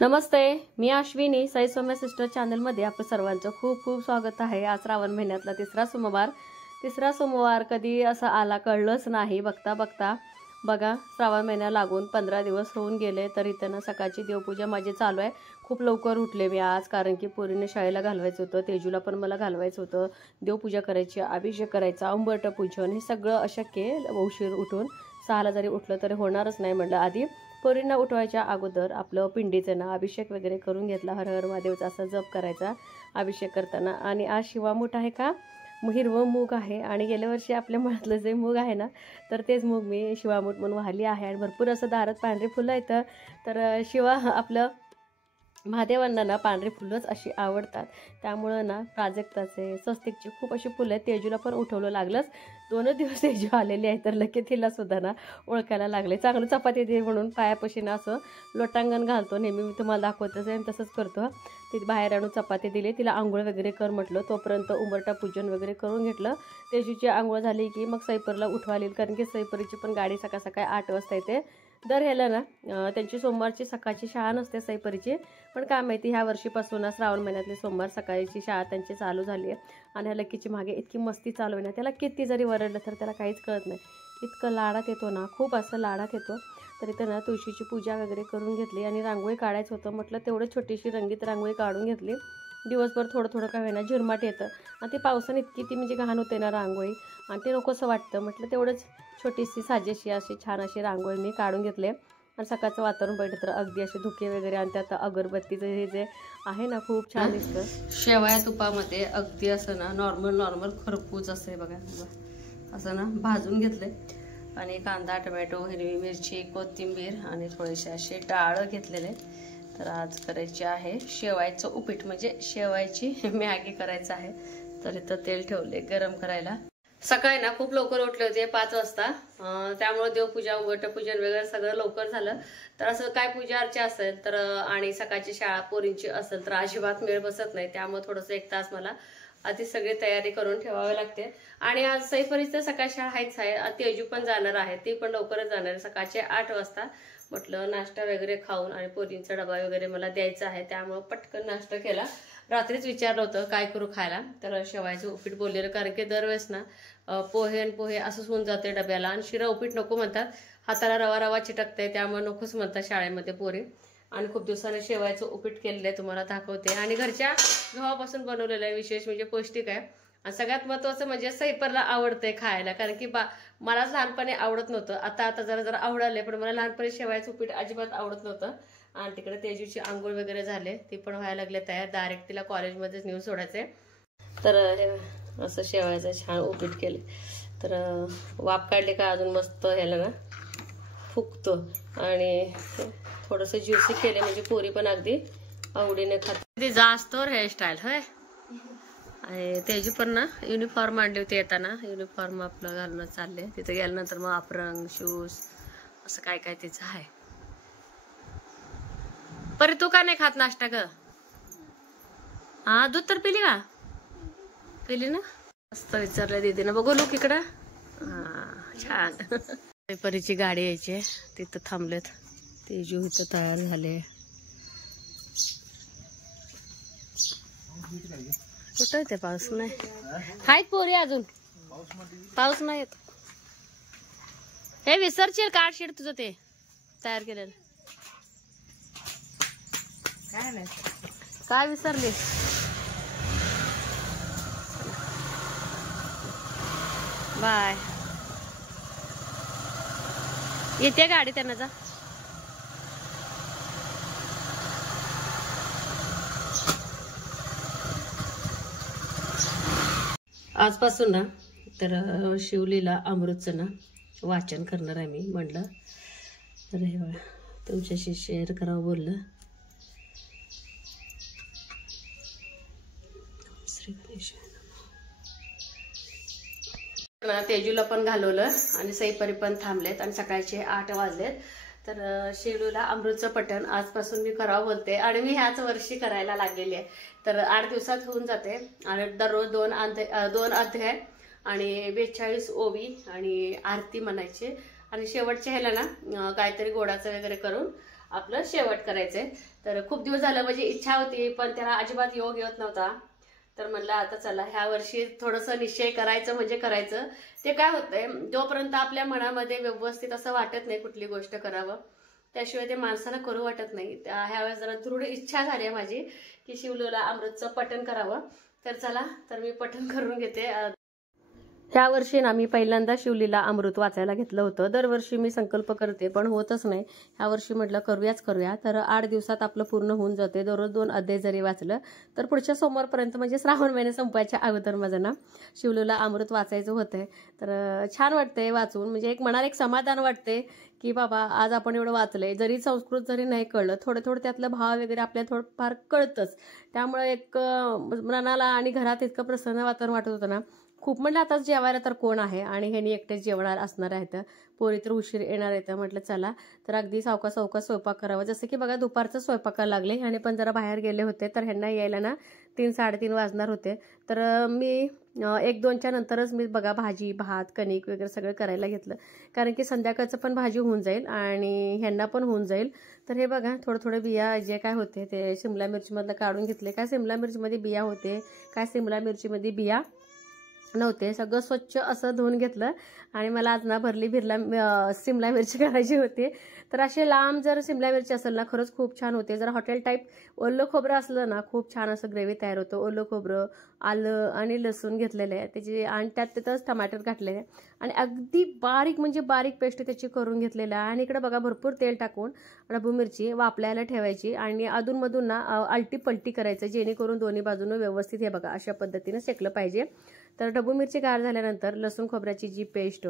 नमस्ते, मी अश्विनी साई सौम्य सिस्टर चॅनलमध्ये आपलं सर्वांचं खूप खूप स्वागत आहे। आज श्रावण महिन्यातला तिसरा सोमवार कधी असा आला कळलंच नाही। बघता बघता बघा श्रावण महिना लागून 15 दिवस होऊन गेले, तर इथं ना सकाळची देवपूजा माझी चालू आहे। खूप लवकर उठले मी आज, कारण की पोरीने शाळेला घालवायचं होतं, तेजूला पण मला घालवायचं होतं। देवपूजा करायची, अभिषेक करायचा, उंबरठा पूजन, हे सगळं अशक्य आहे उशीर उठून। 6ला जरी उठलं तरी होणारच नाही म्हणलं। आधी पोरींना उठवायच्या अगोदर आपलं पिंडीचं ना अभिषेक वगैरे करून घेतला। हर हर महादेवचा असा जप करायचा अभिषेक करताना। आणि आज शिवामूठ आहे का, हिरवं मूग आहे, आणि गेल्या वर्षी आपल्या मळ्यातलं जे मूग आहे ना, तर तेच मूग मी शिवामूठ म्हणून वाहली आहे। आणि भरपूर असं दारात पांढरी फुलं येतं, तर शिवा आपलं महादेवांना ना पांढरी फुलंच अशी आवडतात, त्यामुळं ना प्राजक्ताचे स्वस्तिकची खूप अशी फुलं आहेत। तेजूला पण उठवलं लागलंच, 2 दिवस तेजू आलेली आहे, तर लगेच तिला सुद्धा ना ओळखायला लागले। चांगलं चपाती दे म्हणून पायापाशी ना असं लोटांगण घालतो, नेहमी मी तुम्हाला दाखवतच आहे, तसंच करतो। ती बाहेर आणून चपाती दिली, तिला आंघोळ वगैरे कर म्हटलं, तोपर्यंत उंबरठा पूजन वगैरे करून घेतलं। तेजूची आंघोळ झाली की मग सैपरला उठवाली, कारण की सैपरीची पण गाडी सकाळी 8 वाजता येते। दर ह्याला ना त्यांची सोमवारची सकाळची शाळा नसते सैपरीची, पण काय माहिती ह्या वर्षीपासून श्रावण महिन्यातले सोमवार सकाळची शाळा त्यांची चालू झाली आहे। आणि ह्या लक्कीची मागे इतकी मस्ती चालू आहे ना, त्याला किती जरी वरडलं तर त्याला काहीच कळत नाही, इतकं लाडात येतो ना, खूप असं लाडात येतो। तर इथं ना तुळशीची पूजा वगैरे करून घेतली, आणि रांगोळी काढायचं होतं म्हटलं, तेवढं छोटीशी रंगीत रांगोळी काढून घेतली। दिवसभर थोडं थोडं काय होईना झिरमाट येतं, आणि ते पावसाने इतकी ती म्हणजे घाण होते ना रांगोळी, आणि ते नकोसं वाटतं। म्हटलं तेवढंच छोटीशी साजेशी अशी छान अशी रांगोळी मी काढून घेतले। आणि सकाळचं वातावरण बघितलं तर अगदी असे धुके वगैरे, आणि त्यात अगरबत्तीचं हे जे आहे ना खूप छान दिसतं। शेवया तुपामध्ये अगदी असं ना नॉर्मल खरपूस असं बघा, असं ना भाजून घेतले, आणि कांदा, टोमॅटो, हिरवी मिरची, कोथिंबीर आणि थोडेसे असे डाळ घेतलेले। तर आज करायचे आहे शेवायचं उपीट, म्हणजे शेवायची मॅगी करायचं आहे। तर इथं तेल ठेवले गरम करायला। सकाळी ना खूप लवकर उठले होते 5 वाजता, त्यामुळे देवपूजा, वटपूजन वगैरे सगळं लवकर झालं। तर असं काय पूजा अर्चा असेल तर आणि सकाळची शाळा पोरींची असेल तर अजिबात मेळ बसत नाही, त्यामुळे थोडंसं 1 तास मला आधी सगळी तयारी करून ठेवावी लागते। आणि आज सैपरीचं सकाळ शाळा आहेच आहे, तेजू पण जाणार आहे, ती पण लवकरच जाणार आहे सकाळचे 8 वाजता। म्हटलं नाश्ता वगैरे खाऊन आणि पोरींचा डबा वगैरे मला द्यायचा आहे, त्यामुळे पटकन नाश्ता केला। रात्रीच विचारलं होतं काय करू खायला, तर शेवायचं उपीट बोललेलं, कारण की दरवेळेस ना पोहे असंच होऊन जाते डब्याला, आणि शिरा उपीट नको म्हणतात, हाताला रवा रवा चिटकते, त्यामुळे नकोच म्हणतात शाळेमध्ये पोरी। आणि खूप दिवसाने शेवायचं उपीट केलेलं आहे, तुम्हाला दाखवते। आणि घरच्या गव्हापासून बनवलेलं आहे, विशेष म्हणजे पौष्टिक आहे। आणि सगळ्यात महत्त्वाचं म्हणजे सैपरला आवडतंय खायला, कारण की मलाच लहानपणी आवडत नव्हतं, आता जरा आवडाले, पण मला लहानपणी शेवायचं उपीट अजिबात आवडत नव्हतं। आणि तिकडे तेजूची आंघोळ वगैरे झाले, ती पण व्हायला लागले तयार, डायरेक्ट तिला कॉलेजमध्येच नेऊन सोडायचे। तर असं शेवायचं छान उपीट केले, तर वाफ काढली का अजून मस्त ह्याला ना फुगतो, आणि थोडंसं ज्युसी केले म्हणजे पोरी पण अगदी आवडीने खाते। जास्त हेअरस्टाईल होय, आणि तेजू पण ना युनिफॉर्म आणली होती, येताना युनिफॉर्म आपलं घालून चालले, तिथे गेल्यानंतर मग अपरंग शूज असं काय काय तिचं आहे। परी तू का नाही खात नाश्ता ग? हा, दूध तर पिली का? पिली ना, मस्त विचारलं दीदीनं। बघू लोक इकडं, हा छान। परीची गाडी यायची, तिथं थांबलेत, तेजू इथं तयार झाले। कुठं येते पाऊस? नाही आहेत पोरी, अजून पाऊस नाही येत। हे विसरशील कार्डशीट तुझं ते तयार केलेलं, काय विसरली? बाय, येते गाडी त्यांना जा। आजपासून ना तर शिवलीला अमृतचं ना वाचन करणार आहे मी, म्हणलं तर हे बघा तुमच्याशी शेअर करावं बोललं। श्री गणेश ना, तेजूला पण घालवलं, आणि सैपरी पण थांबलेत, आणि सकाळचे 8 वाजलेत। तर शिवलीला अमृतचं पठण आजपासून मी करावं बोलते, आणि मी ह्याच वर्षी करायला लागलेली आहे। तर 8 दिवसात होऊन जाते, आणि दररोज 2 अध्याय आणि 42 ओवी आणि आरती म्हणायची, आणि शेवटच्या ह्याला ना काहीतरी गोडाचं वगैरे करून आपलं शेवट करायचंय. तर खूप दिवस झालं माझी इच्छा होती, पण त्याला अजिबात योग येत नव्हता. तर म्हणलं आता चला ह्या वर्षी थोडंसं निश्चय करायचं म्हणजे करायचं. ते काय होतंय, जोपर्यंत आपल्या मनामध्ये व्यवस्थित असं वाटत नाही कुठली गोष्ट करावं, त्याशिवाय ते माणसाला करू वाटत नाही. ह्यावेळेस जरा दृढ इच्छा झाली आहे माझी की शिवलीला अमृतचं पठण करावं. तर चला, तर मी पठण करून घेते. ह्या वर्षी ना मी पहिल्यांदा शिवलीला अमृत वाचायला घेतलं होतं. दरवर्षी मी संकल्प करते पण होतच नाही. ह्या वर्षी म्हटलं करूया. तर 8 दिवसात आपलं पूर्ण होऊन जाते. दररोज 2 अध्याय जरी वाचलं तर पुढच्या सोमवारपर्यंत म्हणजे श्रावण महिने संपायच्या अगोदर माझं ना शिवलीला अमृत वाचायचं होतंय. तर छान वाटतंय वाचून, म्हणजे एक मनाला एक समाधान वाटते की बाबा आज आपण एवढं वाचलंय. जरी संस्कृत जरी नाही कळलं, थोडं त्यातलं भाव वगैरे आपल्याला थोडंफार कळतंच. त्यामुळे एक मनाला आणि घरात इतकं प्रसन्न वातावरण वाटत होतं ना. खूप म्हटलं आता जेवायला तर कोण आहे आणि ह्यांनी एकटेच जेवणार असणार आहेत, पोरी तर उशीर येणार आहेत. म्हटलं चला तर अगदी सावकाश स्वयंपाक करावा. जसं की बघा दुपारचं स्वयंपाकाला लागले आणि पण जरा बाहेर गेले होते, तर ह्यांना यायला ना 3-3:30 वाजणार होते. तर मी 1-2च्या नंतरच मी बघा भाजी भात कणिक वगैरे सगळं करायला घेतलं, कारण की संध्याकाळचं पण भाजी होऊन जाईल आणि ह्यांना पण होऊन जाईल. तर हे बघा थोडं बिया जे काय होते ते शिमला मिरचीमधलं काढून घेतले. काय शिमला मिरचीमध्ये बिया होते, काय शिमला मिरचीमध्ये बिया नव्हते. सगळं स्वच्छ असं धुवून घेतलं आणि मला आज ना शिमला मिरची करायची होती. तर असे लांब जर शिमला मिरची असेल ना खरंच खूप छान होते. जर हॉटेल टाईप ओलं खोबरं असलं ना खूप छान असं ग्रेव्ही तयार होतं. ओलं खोबरं, आलं आणि लसूण घेतलेलं आहे त्याची, आणि त्यातच टमाटर घातलेले आहे आणि अगदी बारीक म्हणजे बारीक पेस्ट त्याची करून घेतलेलं आहे. आणि इकडे बघा भरपूर तेल टाकून ढबू मिरची वापलायला ठेवायची आणि अधूनमधून ना आलटी पलटी करायचं, जेणेकरून दोन्ही बाजूनं व्यवस्थित हे बघा अशा पद्धतीनं शेकलं पाहिजे. तर ढबू मिरची गार झाल्यानंतर लसूण खोबऱ्याची जी पेस्ट,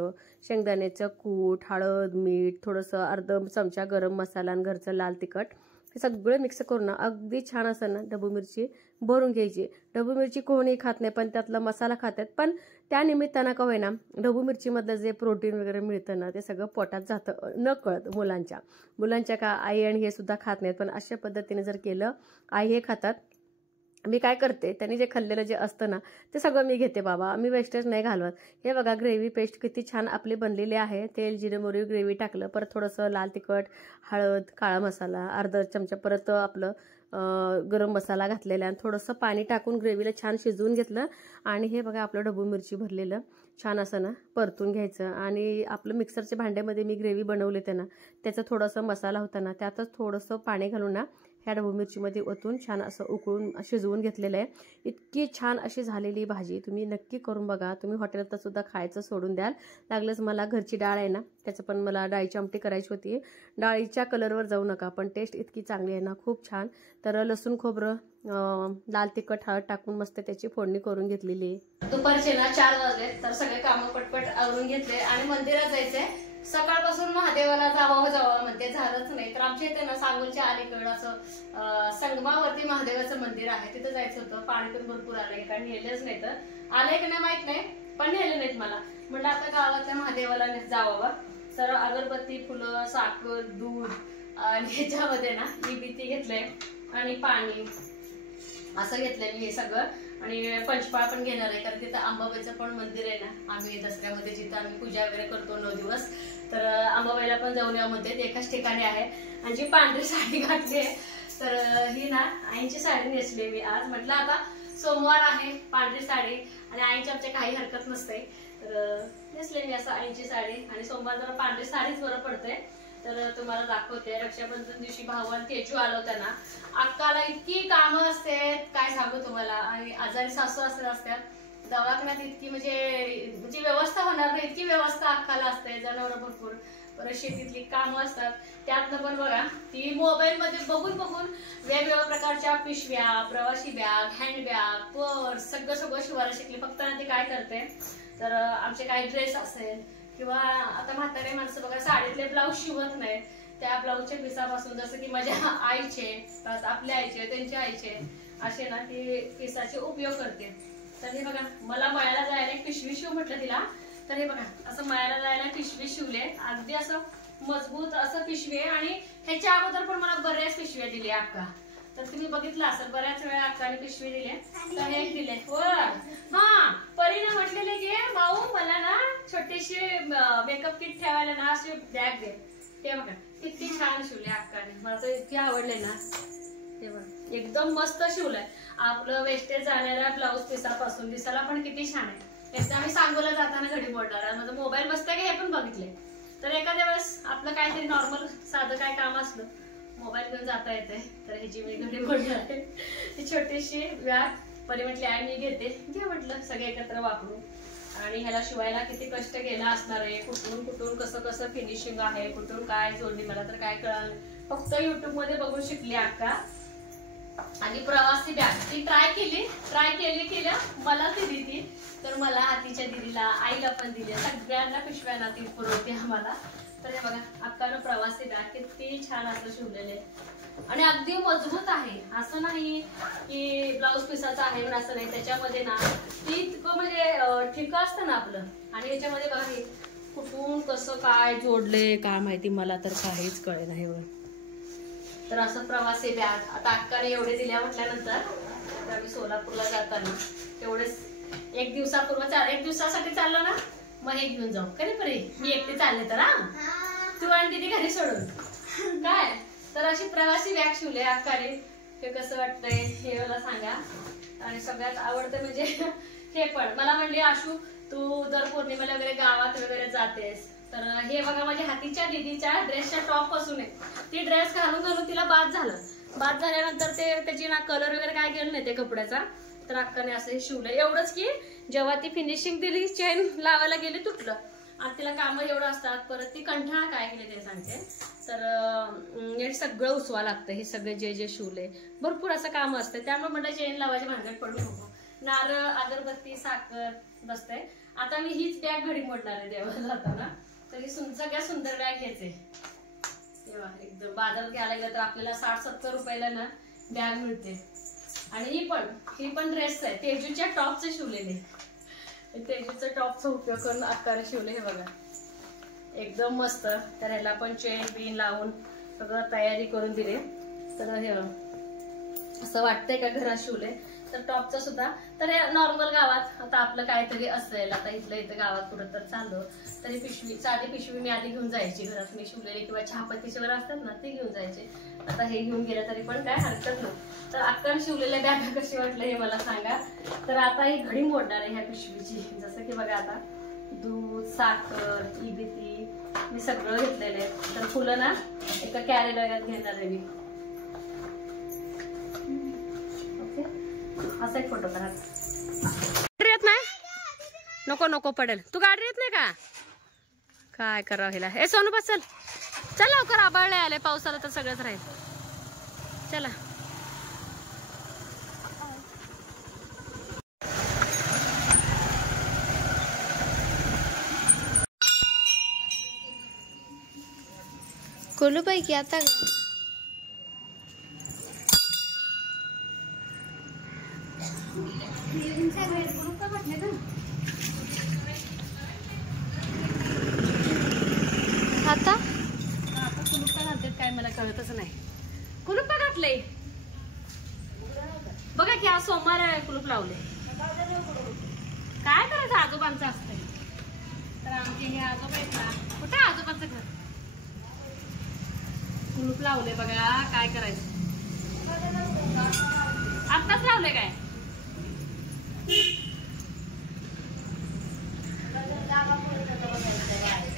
शेंगदाण्याचं कूट, हळद, मीठ, थोडंसं अर्धा चमचा गरम मसाला आणि घरचं लाल तिखट हे सगळं मिक्स करून ना अगदी छान असं ना ढबू मिरची भरून घ्यायची. ढबू मिरची कोणी खात नाही पण त्यातला मसाला खातात, पण त्या निमित्तानं का होईना ढबू मिरचीमधलं जे प्रोटीन वगैरे मिळतं ना ते सगळं पोटात जातं न कळत. मुलांच्या का आई आणि हे सुद्धा खात नाहीत, पण अशा पद्धतीने जर केलं आई हे खातात. मी काय करते त्यांनी जे खाल्लेलं जे असतं ना ते सगळं मी घेते बाबा, मी वेस्टेज नाही घालवत. हे बघा ग्रेव्ही पेस्ट किती छान आपली बनलेली आहे. तेल जिरे मोहरी ग्रेव्ही टाकलं, परत थोडंसं लाल तिखट, हळद, काळा मसाला, अर्धा चमचा परत आपलं गरम मसाला घातलेला आणि थोडंसं पाणी टाकून ग्रेव्हीला छान शिजवून घेतलं. आणि हे बघा आपलं ढबू मिरची भरलेलं छान असं ना परतून घ्यायचं. आणि आपलं मिक्सरच्या भांड्यामध्ये मी ग्रेव्ही बनवले ते ना त्याचा थोडासा मसाला होता ना त्यातच थोडंसं पाणी घालून ना ह्या ढबू मिरचीमध्ये ओतून छान असं उकळून शिजवून घेतलेलं आहे. इतकी छान अशी झालेली भाजी तुम्ही नक्की करून बघा. तुम्ही हॉटेलात सुद्धा खायचं सोडून द्याल. लागलंच मला घरची डाळ आहे ना त्याचं पण मला डाळीची आमटी करायची होती. डाळीच्या कलरवर जाऊ नका, पण टेस्ट इतकी चांगली आहे ना खूप छान. तर लसूण खोबरं, लाल तिखट, हळद टाकून मस्त त्याची फोडणी करून घेतलेली आहे. दुपारचे ना 4 वाजले, तर सगळे कामं पटपट आवरून घेतले आणि मंदिरात जायचंय. सकाळपासून महादेवाला जावं म्हणते, झालंच नाही. तर आमच्या इथे ना सांगोलच्या अलीकडं असं संगमावरती महादेवाचं मंदिर आहे, तिथं जायचं होतं. पाणी पण भरपूर आलंय, कारण नेलंच नाही. तर आलंय की नाही माहित नाही, पण नेलं नाहीत मला. म्हटलं आता गावातल्या महादेवाला जावं. तर अगरबत्ती, फुलं, साखर, दूध आणि ह्याच्यामध्ये ना विभूती घेतलंय आणि पाणी असं घेतलंय मी हे सगळं. आणि पंचपाळ पण घेणार आहे, कारण तिथं अंबाबाईचं पण मंदिर आहे ना. आम्ही दसऱ्यामध्ये जिथं आम्ही पूजा वगैरे करतो 9 दिवस, तर अंबाबाईला पण जाऊन या म्हणते. ते एकाच ठिकाणी आहे. आणि जी पांढरी साडी घातली आहे तर ही ना आईची साडी नेसली मी आज. म्हटलं आता सोमवार आहे, पांढरी साडी आणि आईची आमच्या काही हरकत नसते, तर नेसले मी असं आईची साडी. आणि सोमवार जरा पांढरी साडीच बरं पडते. तर तुम्हाला दाखवते. रक्षाबंधन दिवशी भाऊ आणि तेजू आलो होता ना, अक्काला इतकी कामं असते काय सांगू तुम्हाला. आणि आजारी सासू असतात दवाखान्यात, इतकी म्हणजे व्यवस्था होणार नाही इतकी व्यवस्था अक्काला असते. जनावर भरपूर, परत शेतीतली कामं असतात. त्यातनं पण बघा ती मोबाईल मध्ये बघून वेगवेगळ्या प्रकारच्या पिशव्या, प्रवासी बॅग, हँड बॅग, पर्स सगळं शिवायला शिकली. फक्त ना ती काय करते, तर आमचे काही ड्रेस असेल किंवा आता म्हातारे माणसं बघा साडीतले ब्लाऊज शिवत नाही, त्या ब्लाऊजच्या पिसापासून, जसं की माझ्या आईचे, आपल्या आईचे, त्यांच्या आईचे, असे ना ती पिसाचे उपयोग करते. तर हे बघा मला मळ्याला जायला एक पिशवी शिव म्हटलं तिला. तर हे बघा असं मळ्याला जायला पिशवी शिवले, अगदी असं मजबूत असं पिशवी आहे. आणि ह्याच्या अगोदर पण मला बऱ्याच पिशव्या दिल्या अक्का, तर तुम्ही बघितलं असेल बऱ्याच वेळा अक्काने पिशवी दिले. तर एक दिले हो. हा परीने म्हटलेले की भाऊ मला ना छोटीशी मेकअप किट ठेवायला ना अशी बॅग दे. ते बघा किती छान शिवले अक्काने, मला तर इतकी आवडले ना. हे बघा एकदम मस्त शिवलंय. आपलं वेस्टेज जाणाऱ्या ब्लाऊज पिसापासून दिसायला पण किती छान आहे. एकदा आम्ही सांगोला जाताना घडी मोडणार माझा मोबाईल बसते का हे पण बघितले. तर एखाद्या वेळेस आपलं काहीतरी नॉर्मल साधं काय काम असलं मोबाईल घेऊन जाता येते. तर ह्याची मी घडी मोडणार आहे. ती छोटीशी बॅग परी म्हटली आहे मी घेते, घे म्हटलं सगळे एकत्र वापरू. आणि ह्याला शिवायला किती कष्ट केला असणार आहे, कुठून कुठून कसं कसं फिनिशिंग आहे, कुठून काय जोडली मला तर काय कळलं. फक्त युट्यूब मध्ये बघून शिकली अक्का. आणि प्रवासी बॅग ती ट्राय केल्या मला ती दिली. तर मला तिच्या दिदीला आईला पण दिली, सगळ्यांना पिशव्यांना ती पुरवते आम्हाला. तर हे बघा अक्कानं प्रवासी बॅग किती छान असं शिवलेले आणि अगदी मजबूत आहे. असं नाही की ब्लाऊज पिसाचं आहे पण असं नाही, त्याच्यामध्ये ना ती म्हणजे ठिक असतं ना आपलं. आणि याच्यामध्ये बघा हे कुठून कसं काय जोडले काय माहिती, मला तर काहीच कळे नाही बघा. तर असं प्रवासी बॅग आता अक्काने एवढे दिल्या म्हटल्यानंतर आम्ही सोलापूरला जाताना तेवढेच एक दिवसासाठी चाललो ना, मग हे घेऊन जाऊ खरी परी. मी एकटी चालले तर तू आणि तिथे घरी सोडून काय. तर अशी प्रवासी बॅग शिवले अक्काने. हे कसं वाटतंय हे मला सांगा. आणि सगळ्यात आवडतं म्हणजे हे पण मला म्हणले आशू तू दर पौर्णिमेला वगैरे गावात वगैरे जातेस. तर हे बघा माझ्या हातीच्या दीदीच्या ड्रेसच्या टॉप पासून आहे. ती ड्रेस घालून तिला बाद झाल्यानंतर त्याची ना कलर वगैरे काय गेलं नाही ते कपड्याचा. तर अक्काने असं हे शिवलं. एवढंच की जेव्हा ती फिनिशिंग दिली चेन लावायला गेली तुटलं. आता तिला कामं एवढं असतात. परत ती कंठाळा काय केली ते सांगते. तर हे सगळं उचवा लागतं. हे सगळे जे शिवले भरपूर असं काम असतं. त्यामुळे म्हटलं चेन लावायची भानगड पडू नको. नारळ अगरबत्ती साखर बसतंय. आता मी हीच बॅग घडी मोडणार आहे देवाला जाताना. तर ही सगळ्यात सुंदर बॅग घ्यायचे. एकदम बाजारात घ्यायला गेलं तर आपल्याला 60-70 रुपयाला ना बॅग मिळते. आणि ही पण ड्रेस आहे तेजूच्या टॉपचे शिवलेले. तेजूच्या टॉपचा उपयोग करून अक्काने शिवले. हे बघा एकदम मस्त. तर ह्याला पण चेन बिन लावून सगळं तयारी करून दिली. तर हे असं वाटतंय का घरात शिवले. तर टॉपचं सुद्धा तर नॉर्मल गावात आता आपलं काहीतरी असेल, आता इथं गावात कुठं तर चाललो तरी साधी पिशवी मी आधी घेऊन जायची. घरात मी शिवलेली किंवा चहापत्तीचे वगैरे असतात ना ते घेऊन जायचे. आता हे घेऊन गेलं तरी पण काय हरकत नाही. तर अक्काने शिवलेल्या बॅगा कशी वाटलं हे मला सांगा. तर आता ही घडी मोडणार आहे ह्या पिशवीची. जसं की बघा आता दूध साखर इबिती मी सगळं घेतलेलं आहे. तर फुलं ना एका कॅरी बॅगात घेणार आहे मी. असा एक फोटो करा. येत नाही नको पडेल. तू गाडी येत नाही का काय करावं हिला. हे सोनू बस चल लवकर आबाळले आले. पावसाला तर सगळंच राहील. चला कोलू पैकी आता आता कुलूप का घालतात काय मला कळतच नाही. कुलूप का घातलंय बघा की आज सोमवार आहे. कुलूप लावले काय करायचं आजोबांचं असतंय. तर आमचे हे आजोबा आहेत ना. कुठे आजोबांचं घर. कुलूप लावले बघा काय करायचं. आत्ताच लावले काय.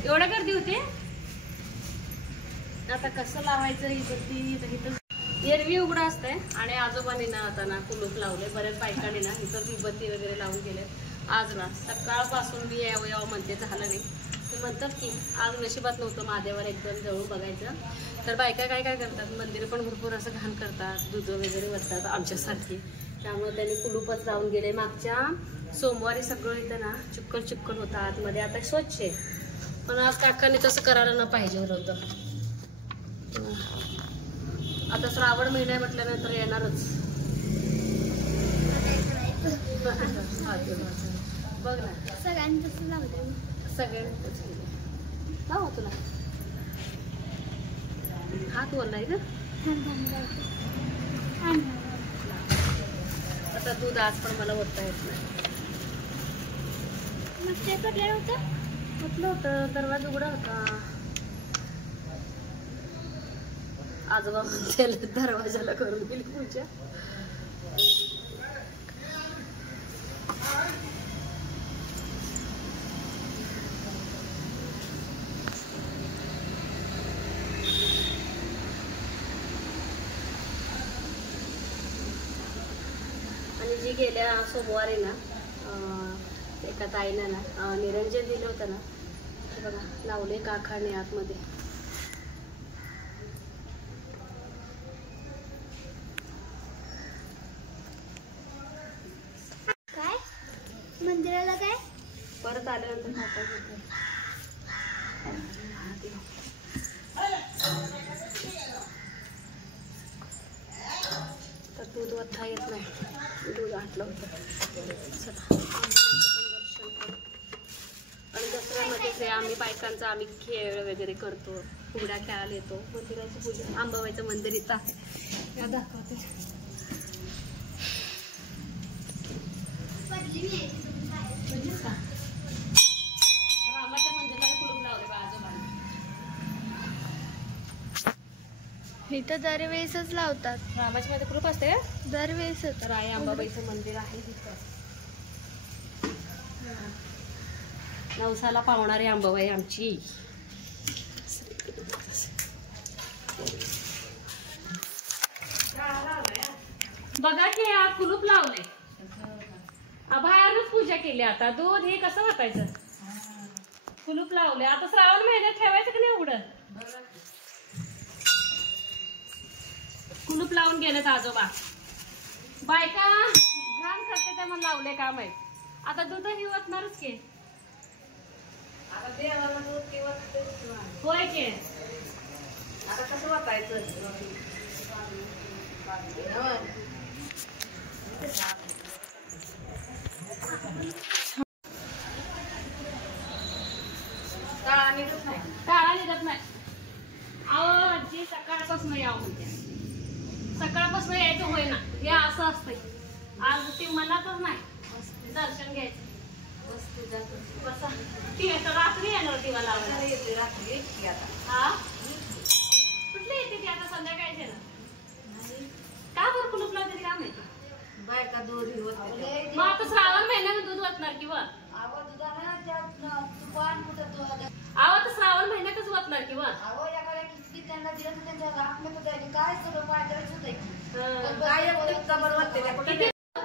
एवढं गर्दी होती. आता कसं लावायचं इथं एरवी उघडं असतंय. आणि आजोबांनी ना आता ना कुलूप लावले. बऱ्याच बायकांनी ना इथं विबत्ती वगैरे लावून गेले. आज ना सकाळपासून मी यावं म्हणते झालं नाही. ते म्हणतात की आज नशिबात नव्हतं महादेवाला एकदम जवळ बघायचं. तर बायका काय करतात मंदिर पण भरपूर असं घाण करतात. दूध वगैरे वरतात आमच्यासारखी. त्यामुळे त्यांनी कुलूपच लावून गेले. मागच्या सोमवारी सगळं इथं ना चिक्कल होतं आतमध्ये. आता स्वच्छ आहे. पण आज काकांनी तसं करायला न पाहिजे होतं. आता श्रावण महिना म्हटल्यानंतर येणारच. बघ ना सगळ्यांनी तसं लावलं. सगळ्यांनीच केलं. का हो तुला हात बोललाय का. आता दूध आज पण मला ओढता येत नाही. मग ते पडलेलं होतं. कुठलं होतं दरवाजा उघडा होता. आजोबा म्हणते दरवाजाला करून गेली पूजा. आणि जी गेल्या सोमवारी ना एका ताईनं ना निरंजन दिलं होतं ना, हे बघा लावले काकाने आतमध्ये. काय मंदिराला काय परत आल्यानंतर काका घेते. तर दूध वत्ता येत नाही, दूध आटलं होतं. चला आणि दसऱ्यामध्ये आम्ही बायकांचा आम्ही खेळ वगैरे करतो, फुगड्या खेळायला येतो. मंदिराची पूजा, अंबाबाईचं मंदिर इथं आहे, या दाखवते. रामाच्या मंदिराला कुलूप लावले बा आजोबांनी. इथं दरवेळेसच लावतात. रामाच्या मध्ये कुलूप असते का? दरवेळेसच. तर आई अंबाबाईचं मंदिर आहे तिथं. नवसाला पावणारी अंबाबाई आमची. बघा की हा कुलूप लावले, बाहेरच पूजा केली. आता दूध हे कसं वाटायचं, कुलूप लावले. आता श्रावण महिन्यात ठेवायचं की नाही उघडं, कुलूप लावून गेलेत आजोबा. बायका घाण करते त्या म्हणून लावले काम आहे. आता दूध ही वतणारच की, होय की. आता कसं वाटायचं, काळा निघत नाही, काळा निघत नाही. अहो आजी सकाळपासून यावं म्हणते, सकाळपासून यायचं होय ना. हे असं असतंय, आज ती मनातच नाही दर्शन घ्यायचं. रात्री येणार दिवा लावायला येते, रात्री हा कुठली येते ती आता संध्याकाळीच येणार. का बरं कुलूप लावते ते काय माहिती. बायका दूध मग आता श्रावण महिन्यात दूध वाटणार किंवा आवा तर श्रावण महिन्यातच वाटणार किंवा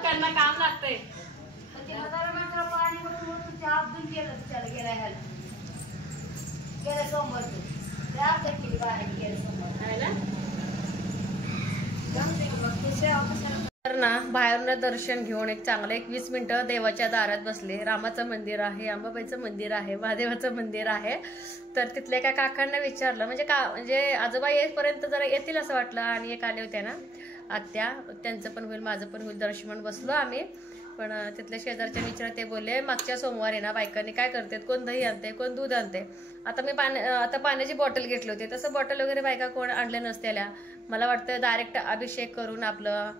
त्यांना काम लागतंय. तर ना बाहेरून दर्शन घेऊन एक चांगलं 20 मिनिटं देवाच्या दारात बसले. रामाचं मंदिर आहे, अंबाबाईचं मंदिर आहे, महादेवाचं मंदिर आहे. तर तिथल्या एका काकांना विचारलं, म्हणजे आजोबा येईपर्यंत जरा येतील असं वाटलं. आणि एक आले होते ना आत्या, त्यांचं पण होईल माझं पण होईल दर्शन. बसलो आम्ही. पण तिथल्या शेजारच्या विचार ते बोलले मागच्या सोमवारी ना बायकांनी काय करतात, कोण दही आणते, कोण दूध आणते. आता मी पाण्याची बॉटल घेतली होती, तसं बॉटल वगैरे बायका कोण आणले नसत्याला. मला वाटतं डायरेक्ट अभिषेक करून आपलं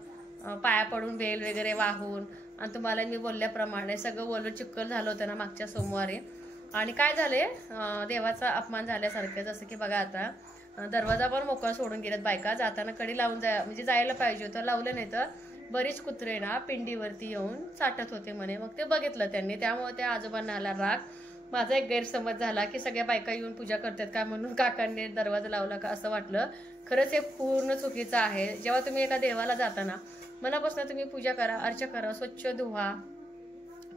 पाया पडून बेल वगैरे वाहून. आणि तुम्हाला मी बोलल्याप्रमाणे सगळं ओलं चिक्कल झालं होतं ना मागच्या सोमवारी. आणि काय झाले, देवाचा अपमान झाल्यासारखं. जसं की बघा आता दरवाजा पण मोकळा सोडून गेलेत बायका. जाताना कडी लावून म्हणजे जायला पाहिजे होतं, लावलं नाही. तर बरीच कुत्रे ना पिंडीवरती येऊन चाटत होते म्हणे. मग ते बघितलं त्यांनी, त्यामुळे त्या आजोबांना आला राग. माझा एक गैरसमज झाला की सगळ्या बायका येऊन पूजा करतात का म्हणून काकांनी दरवाजा लावला का असं वाटलं. खरंच हे पूर्ण चुकीचं आहे. जेव्हा तुम्ही एका देवाला जाताना मनापासून तुम्ही पूजा करा, अर्चा करा, स्वच्छ धुवा,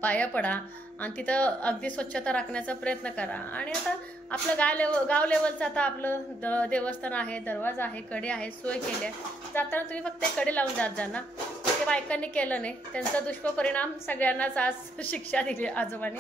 पाया पडा आणि तिथं अगदी स्वच्छता राखण्याचा प्रयत्न करा. आणि आता आपलं गाव लेवलचं आता आपलं देवस्थान आहे, दरवाजा आहे, कडे आहे, सोय केली आहे. जाताना तुम्ही फक्त कडे लावून जात जा ना. ते बायकांनी केलं नाही, त्यांचा दुष्परिणाम सगळ्यांनाच आज शिक्षा दिली आजोबांनी.